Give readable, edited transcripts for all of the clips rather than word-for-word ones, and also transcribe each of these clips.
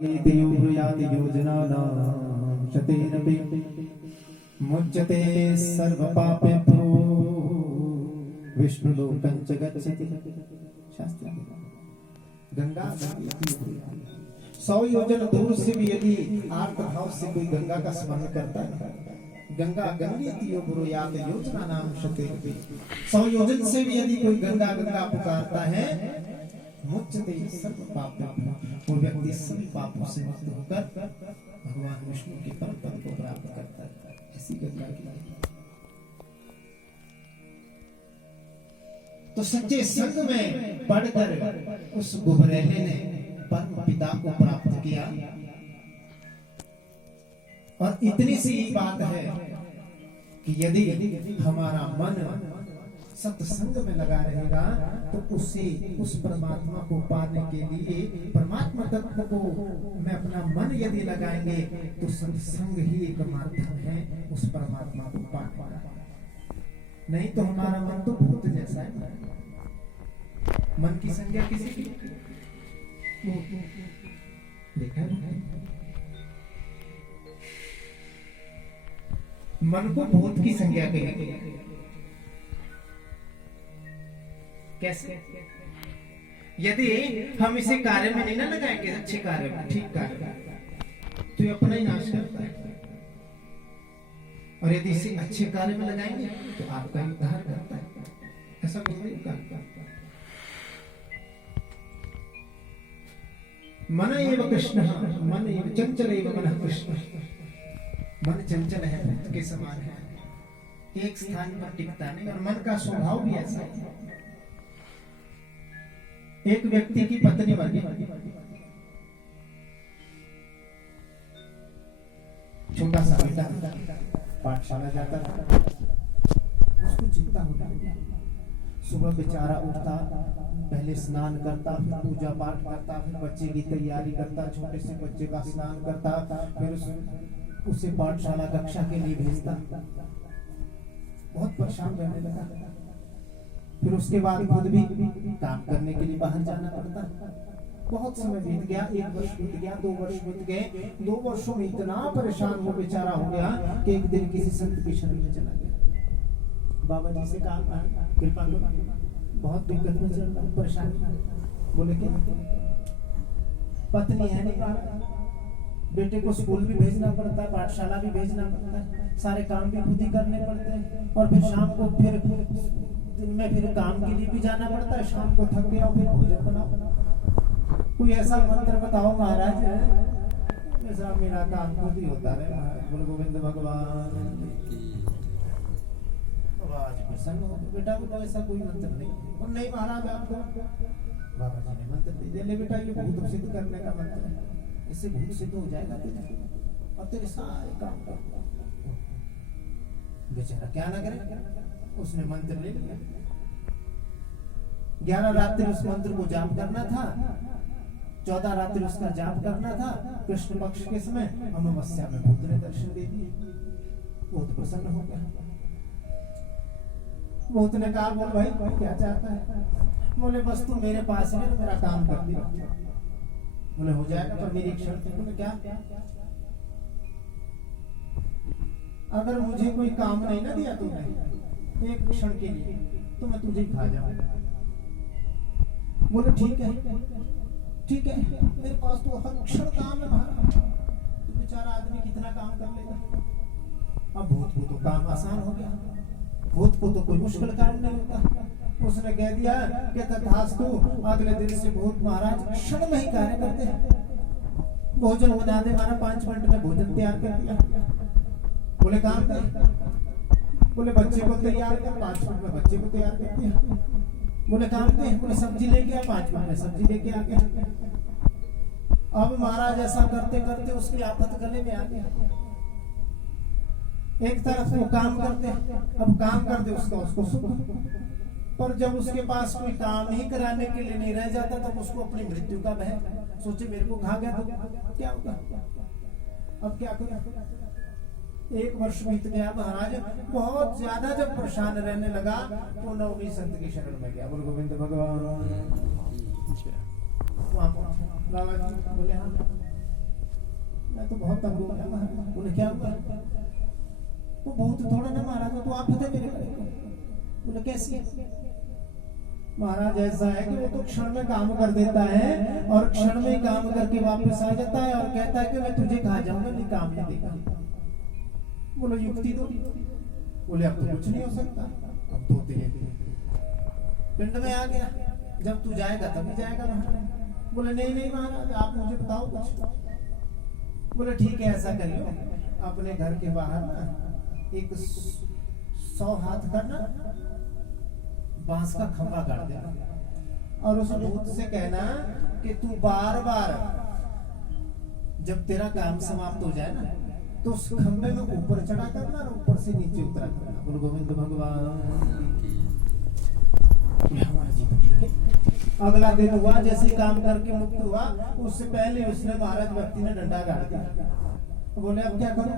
ब्रूयाति योजनानां शतेनपि मुच्यते सर्वपापेभ्यो विष्णुलोकं च गच्छति। शास्त्र गंगा 100 योजन दूर से भी यदि आर्त भाव से कोई गंगा का स्मरण करता है, गंगा गंगेति यो ब्रूयाति योजनानां शतेनपि, 100 योजन से भी यदि कोई गंगा गंगा पुकारता है, मुच्यते सर्व पापेभ्यो, वो व्यक्ति सभी पापों से मुक्त होकर भगवान विष्णु के परम पद को प्राप्त करता है। ऐसी गंगा की तो सच्चे संग में पढ़कर उस गुबरेले ने परम पिता को प्राप्त किया। और इतनी सी बात है कि यदि हमारा मन सत्संग में लगा रहेगा तो उसे उस परमात्मा को पाने के लिए, परमात्मा तत्व को में अपना मन यदि लगाएंगे तो सत्संग ही एक माध्यम है उस परमात्मा को पाने का। नहीं तो हमारा मन तो भूत जैसा है। मन की संज्ञा किसी की देखा है? मन को भूत की संज्ञा कही। कैसे? यदि हम इसे कार्य में नहीं ना लगाएंगे, अच्छे कार्य में, ठीक कार्य में, तो ये अपना ही नाश करता है। और यदि इसे अच्छे कार्य में लगाएंगे तो आपका ही उद्धार करता है। ऐसा गुरुदेव का मन एव कृष्ण, मन एव चंचल एव मनः कृष्ण। मन चंचल है, भूत के समान है, एक स्थान पर टिकता नहीं। और मन का स्वभाव भी ऐसा है। एक व्यक्ति की पत्नी मर गई, छोटा सा बेटा पाठशाला जाता था, उसको चिंता होती। सुबह बेचारा उठता, पहले स्नान करता, फिर पूजा पाठ करता, फिर बच्चे की तैयारी करता, छोटे से बच्चे का स्नान करता, फिर उसे पाठशाला कक्षा के लिए भेजता। बहुत परेशान रहने लगा। फिर उसके बाद खुद भी काम करने के लिए बाहर जाना पड़ता। बहुत समय बीत गया, 1 वर्ष बीत गया, 2 वर्ष बीत गए। 2 वर्षों में इतना परेशान वो बेचारा हो गया कि एक दिन किसी संत की शरण में चला गया। बाबा जी से कहा, कृपा करो, बहुत दिक्कत में चल रहा हूं, परेशानी। बोले कि पत्नी है नहीं, बेटे को स्कूल भी भेजना पड़ता है, पाठशाला भी भेजना पड़ता है, सारे काम भी खुद ही करने पड़ते हैं। और फिर शाम को फिर दिन में फिर काम के लिए भी जाना पड़ता है। शाम को थक गया, फिर भोजन बनाओ। कोई ऐसा मंत्र बताओ महाराज, ऐसा मेरा काम खुद ही होता है। बोले गोविंद भगवान आज प्रसन्न हो। बेटा बोला ऐसा कोई मंत्र नहीं। और नहीं महाराज, आपको बाबा जी ने मंत्र दे दिया, ले बेटा ये भूत सिद्ध करने का मंत्र है, इससे भूत सिद्ध हो जाएगा तेरे और तेरे सारे काम कर। बेचारा क्या ना करे, उसने मंत्र ले लिया। 11 रात्रि उस मंत्र को जाप करना था, 14 रात्रि उसका जाप करना था। कृष्ण पक्ष के समय अमावस्या में भूत ने दर्शन दे दिए। बहुत प्रसन्न हो गया। भूत ने कहा, बोल भाई क्या चाहता है? बोले बस तू मेरे पास है तो मेरा काम कर दिया। बोले हो जाएगा, पर मेरी एक शर्त है। बोले क्या? अगर मुझे कोई काम नहीं ना दिया तुमने एक क्षण के लिए, तो मैं तुझे खा जाऊंगा। बोले ठीक है, ठीक है, मेरे पास तो हर क्षण काम है। तो बेचारा आदमी कितना काम कर लेगा। अब भूत को तो काम आसान हो गया, भूत को तो कोई मुश्किल काम नहीं होता। उसने कह दिया कि तथास्तु, अगले दिन से भूत महाराज क्षण में ही कार्य करते हैं। भोजन बना दे मारा, 5 मिनट में भोजन तैयार कर दिया। बोले काम कर। बोले बच्चे को तैयार कर, 5 मिनट में बच्चे को तैयार कर दिया। बोले काम पे? बोले सब्जी लेके आ, 5 मिनट में सब्जी लेके आ गया। अब महाराज ऐसा करते करते उसकी आफत गले में आ गया। एक तरफ वो काम करते, अब काम करते उसको सुख। पर जब उसके पास कोई काम ही कराने के लिए नहीं रह जाता, तब उसको अपनी मृत्यु का भय। सोचे मेरे को खा गया तो क्या होगा, अब क्या करें? 1 वर्ष बीत गया। महाराज बहुत ज्यादा जब परेशान रहने लगा तो नवमी संत की शरण में गया। बोल गोविंद भगवान। बाबा जी बोले हाँ मैं तो बहुत तंग हो गया महाराज। बोले क्या हुआ? वो बहुत थोड़ा ना महाराज, तो आप थे मेरे घर को। बोले कैसी? महाराज ऐसा है कि वो तो क्षण में काम कर देता है और क्षण में काम करके वापस आ जाता है और कहता है कि मैं तुझे खा जाऊंगा, नहीं काम नहीं देगा। बोलो युक्ति दो। बोले अब तो कुछ नहीं हो सकता, अब तो तेरे पिंड में आ गया, जब तू जाएगा तभी जाएगा महाराज। बोले नहीं नहीं महाराज, आप मुझे बताओ कुछ। बोले ठीक है, ऐसा करियो, अपने घर के बाहर ना एक 100 हाथ करना बांस का खंभा गाड़ देना और उस भूत से कहना कि तू बार बार जब तेरा काम समाप्त हो जाए ना तो उस खंभे में ऊपर चढ़ा करना और ऊपर से नीचे उतरा करना। बोलो गोविंद भगवान। ठीक है। अगला दिन हुआ, जैसे काम करके मुक्त हुआ, उससे पहले उसने महाराज व्यक्ति ने डंडा गाड़ दिया। बोले अब क्या करूं?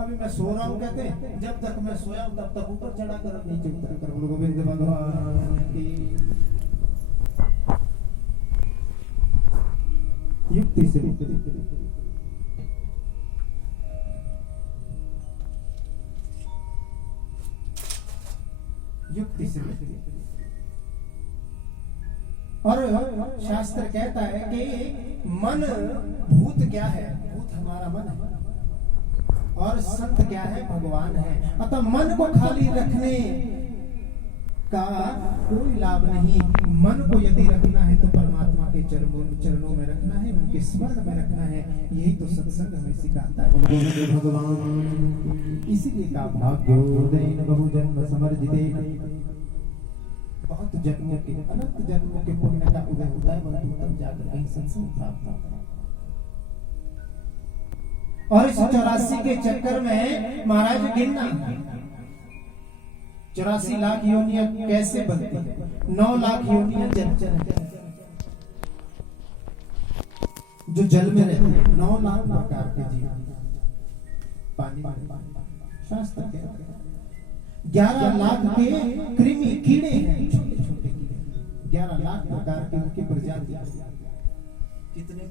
अभी मैं सो रहा हूं, कहते जब तक मैं सोया हूं तब तक ऊपर चढ़ा कर नीचे उतर कर। बोलो गोविंद भगवान की। युक्ति से युक्ति से। और शास्त्र कहता है कि मन, भूत क्या है? भूत हमारा मन है और संत क्या है? भगवान है। अतः मन को खाली रखने का कोई लाभ नहीं। मन को यदि रखना है तो परमात्मा के चरणों में रखना है, उनके स्मरण में रखना है। यही तो सत्संग हमें सिखाता है भगवान। इसीलिए का भाग्योदयन बहुजन्म समर्जितेन, बहुत जन्मों के, अनंत जन्मों के पुण्य का उदय होता है, परंतु तब जाकर कहीं सत्संग प्राप्त होता है। और इस 84 के चक्कर में महाराज गिनना 84 लाख योनियां कैसे बनती? 9 लाख योनियां जो जल में रहते हैं, 9 लाख प्रकार के जीव पानी शास्त्र कहता है। 11 लाख के कृमि कीड़े हैं, छोटे छोटे कीड़े, 11 लाख प्रकार के उनकी प्रजाति। कितने?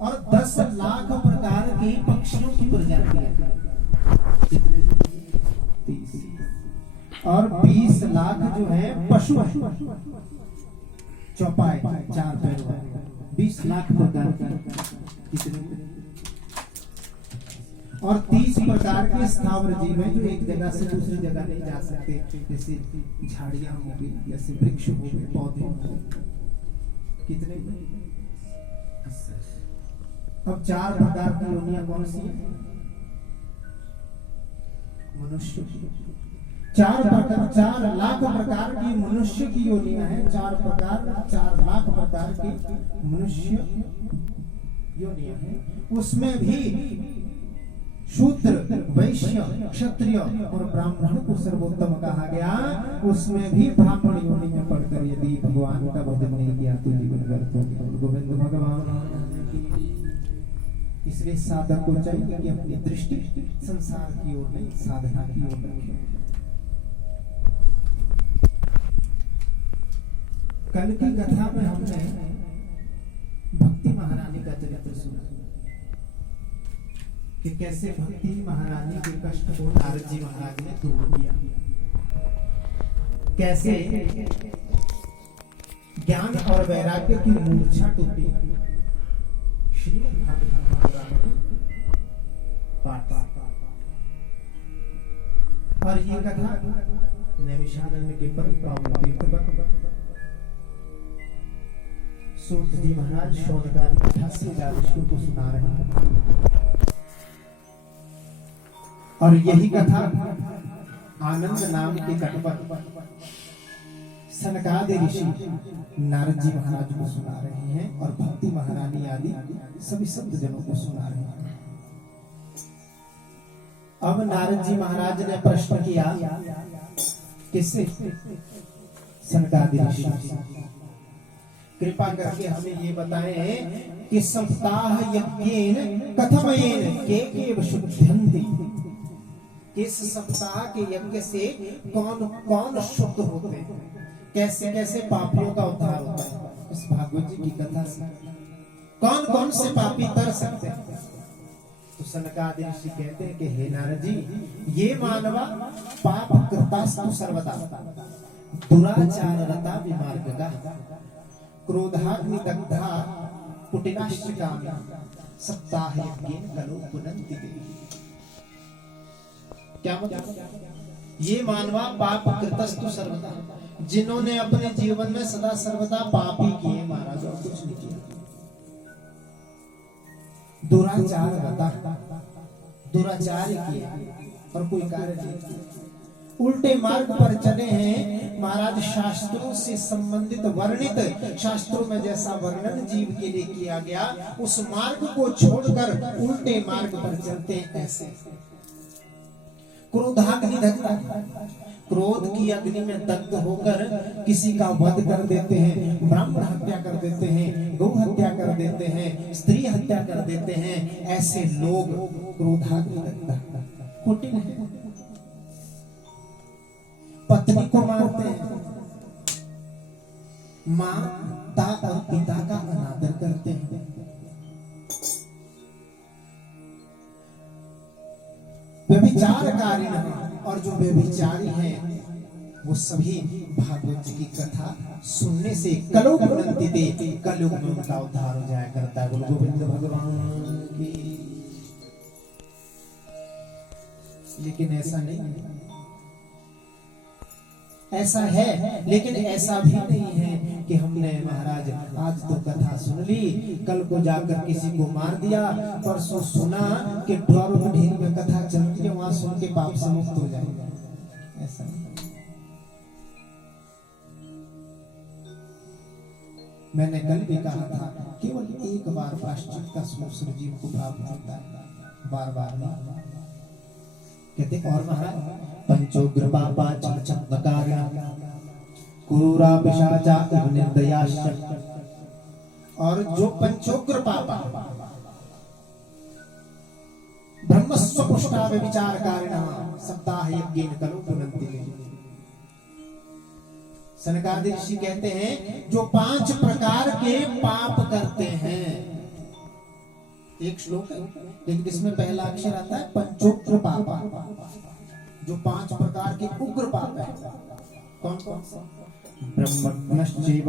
और 10 लाख प्रकार के पक्षियों की प्रजाति है। कितने? 30। और 20 लाख जो है पशु है, चौपाई 4 पैर वाले, 20 लाख प्रकार के। कितने? और 30 प्रकार के स्थावर जीव हैं जो एक जगह से दूसरी जगह नहीं जा सकते, जैसे झाड़ियां हो गई, जैसे वृक्ष हो गए, पौधे हो गए। कितने? अब 4 प्रकार की योनियां कौन सी है? मनुष्य। 4 लाख प्रकार की मनुष्य की योनियां हैं। 4 लाख प्रकार की मनुष्य योनियां हैं। उसमें भी शूद्र, वैश्य, क्षत्रिय और ब्राह्मण को सर्वोत्तम कहा गया। उसमें भी ब्राह्मण योनि में पढ़कर यदि भगवान का भजन नहीं किया तो जीवन व्यर्थ हो गया। गोविंद भगवान। इसलिए साधक को चाहिए कि अपनी दृष्टि संसार की ओर नहीं, साधना की ओर रखे। कल की कथा में हमने भक्ति महारानी का चरित्र सुना कि कैसे भक्ति महारानी के कष्ट को नारद जी महाराज ने दूर किया, कैसे ज्ञान और वैराग्य की मूर्छा टूटी। और ये कथा नैमिषारण्य के परम पावन तीर्थंकर सूत जी महाराज शौनकादि कथा से ऋषियों को सुना रहे हैं। और यही कथा आनंद नाम के तट पर सनकादि ऋषि नारद जी महाराज को सुना रहे हैं और भक्ति महारानी आदि सभी संत जनों को सुना रहे हैं। अब नारद जी महाराज ने प्रश्न किया, किससे? सनकादि ऋषि। कृपा करके हमें ये बताएं कि सप्ताह यज्ञेन कथमयेन के शुद्धन्ति, किस सप्ताह के यज्ञ से कौन कौन शुद्ध होते हैं? कैसे कैसे पापियों का उद्धार होता है इस भागवत जी की कथा से। कौन कौन से पापी तर सकते हैं? तो सनकादिक ऋषि कहते हैं कि हे नारद जी, ये मानवा पाप कृतास्तु सर्वदा दुराचार रता विमार्गगा क्रोधाग्नि दग्धा कुटिलाश्चकामी सप्ताह यज्ञेन कलो पुनन्ति ते। क्या मतलब? ये मानवा पाप कृतस्तु सर्वदा, जिन्होंने अपने जीवन में सदा सर्वदा पाप ही किए महाराज, और कुछ नहीं किया। दुराचार रता, दुराचार किए और कोई कार्य नहीं किया, उल्टे मार्ग पर चले हैं महाराज। शास्त्रों से संबंधित वर्णित, शास्त्रों में जैसा वर्णन जीव के लिए किया गया, उस मार्ग को छोड़कर उल्टे मार्ग पर चलते हैं। ऐसे क्रोधाग्नि दग्धा, क्रोध की अग्नि में दग्ध होकर किसी का वध कर देते हैं, ब्राह्मण हत्या कर देते हैं, गौ हत्या कर देते हैं, स्त्री हत्या कर देते हैं। ऐसे लोग क्रोधाग्नि दग्धा कुटिल हैं। पत्नी को मारते हैं, माता और पिता का अनादर करते हैं, व्यभिचारकारी और जो व्यभिचारी हैं वो सभी भागवत जी की कथा सुनने से कलो पुनन्ति ते, कलयुग में उनका उद्धार हो जाया करता है। बोलो गोविंद भगवान की। लेकिन ऐसा नहीं है, ऐसा है लेकिन ऐसा भी नहीं है कि हमने महाराज आज तो कथा सुन ली, कल को जाकर किसी को मार दिया, परसों सुना कि ढोरों के ढेर में कथा चलती है, वहां सुन के पाप से मुक्त हो जाएगा। ऐसा नहीं। मैंने कल भी कहा था, केवल एक बार प्रायश्चित का सुख जीव को प्राप्त होता है, बार बार नहीं। कहते और महाराज पंचोग्र पापा चमत्कारिणा क्रूरा पिशाचा निर्दयाश्च, और जो पंचोग्र पापा ब्रह्मस्व पुष्टा व्यभिचारकारिणा सप्ताह यज्ञेन कलो पुनन्ति ते। सनकादिक ऋषि कहते हैं जो 5 प्रकार के पाप करते हैं, एक श्लोक है लेकिन इसमें पहला अक्षर आता है पंचोग्र पापा, जो 5 प्रकार के उग्र पाप है। कौन कौन से? ब्रह्मण्यश्चैव